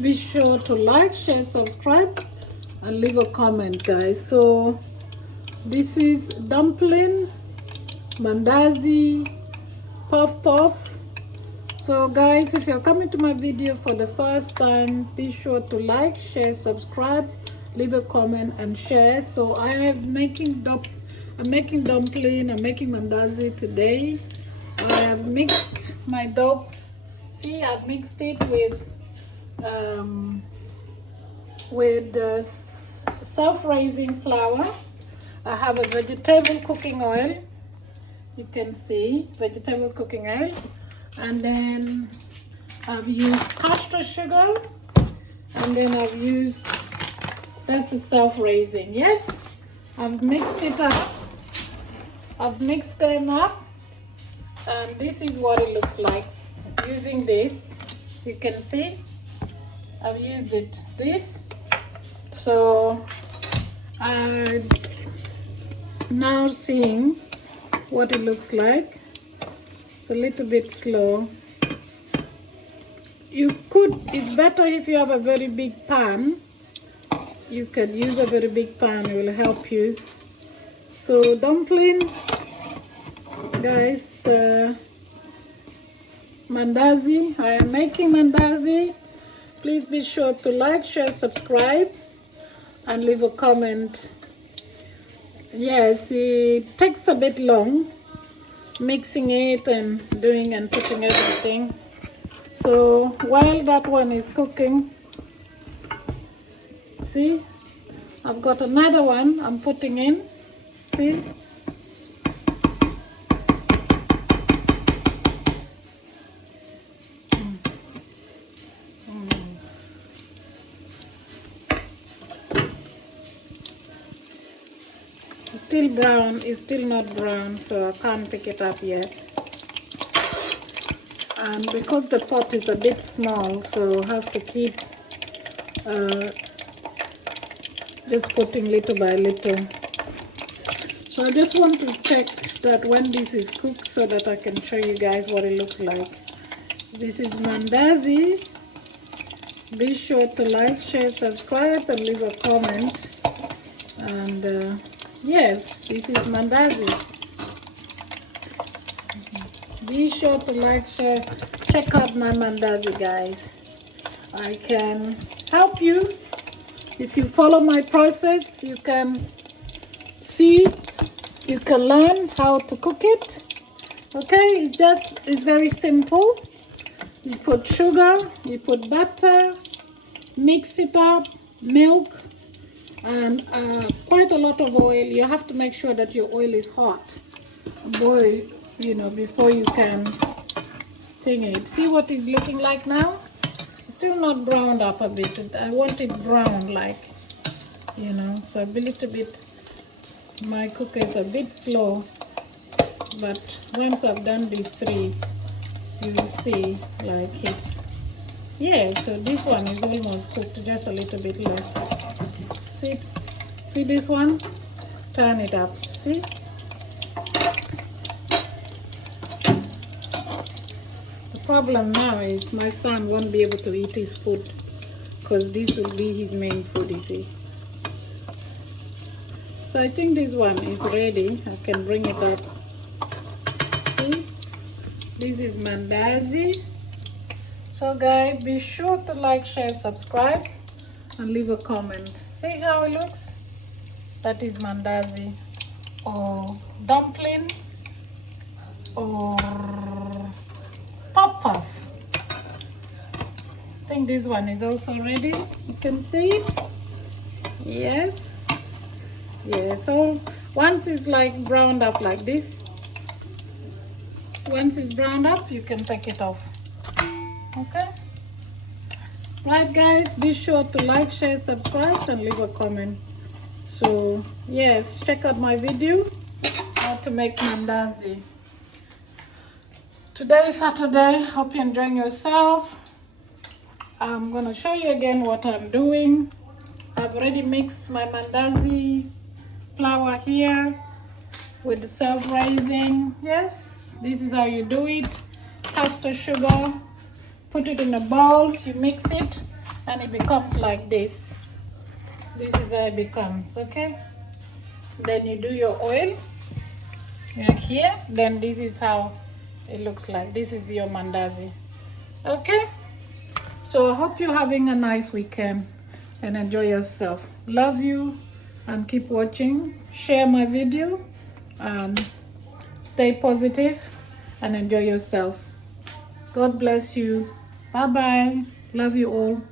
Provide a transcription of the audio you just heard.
Be sure to like, share, subscribe, and leave a comment, guys. So this is dumpling, Mandazee, puff puff. So guys, if you're coming to my video for the first time, be sure to like, share, subscribe, leave a comment and share. So I am making I'm making dumpling, I'm making Mandazee today. I have mixed my dough. See, I've mixed it with self-raising flour. I have a vegetable cooking oil. You can see vegetables cooking oil, and then I've used castor sugar, and then I've used, that's the self-raising. Yes, I've mixed it up. I've mixed them up, and this is what it looks like using this. You can see I've used this. So I'm now seeing what it looks like. It's a little bit slow. It's better if you have a very big pan. You can use a very big pan, it will help you. So dumpling, guys, Mandazee. I am making Mandazee. Please be sure to like, share, subscribe, and leave a comment. Yes, it takes a bit long mixing it and doing and putting everything. So while that one is cooking, see, I've got another one I'm putting in. See, it's still brown. It's still not brown, so I can't pick it up yet. And because the pot is a bit small, so I have to keep just putting little by little. So I just want to check that when this is cooked so that I can show you guys what it looks like. This is Mandazee. Be sure to like, share, subscribe, and leave a comment. And yes, this is Mandazee. Be sure to like, share, check out my Mandazee, guys. I can help you. If you follow my process, you can see, you can learn how to cook it. Okay, it's very simple. You put sugar, you put butter, mix it up, milk, and quite a lot of oil. You have to make sure that your oil is hot. Boil, before you can thing it. See what it's looking like now? It's still not browned up a bit. I want it brown, like, so a little bit. My cooker is a bit slow, but once I've done these three, you will see like it's, yeah, so this one is almost cooked, just a little bit left. See this one? Turn it up, see? The problem now is my son won't be able to eat his food because this will be his main food, you see. So I think this one is ready. I can bring it up. See? This is Mandazee. So guys, be sure to like, share, subscribe, and leave a comment. See how it looks? That is Mandazee, or dumpling, or puff puff. I think this one is also ready. You can see it. Yes. Yeah, so once it's like browned up like this, once it's browned up, you can take it off. Okay? Right, guys, be sure to like, share, subscribe, and leave a comment. So yes, check out my video how to make Mandazee. Today is Saturday. Hope you're enjoying yourself. I'm gonna show you again what I'm doing. I've already mixed my Mandazee flour here with the self-raising. Yes, this is how you do it. Castor sugar, put it in a bowl, you mix it, and it becomes like this. This is how it becomes, okay? Then you do your oil like here. Then this is how it looks like. This is your mandazi, okay? So I hope you're having a nice weekend and enjoy yourself. Love you and keep watching. Share my video and stay positive and enjoy yourself. God bless you. Bye bye. Love you all.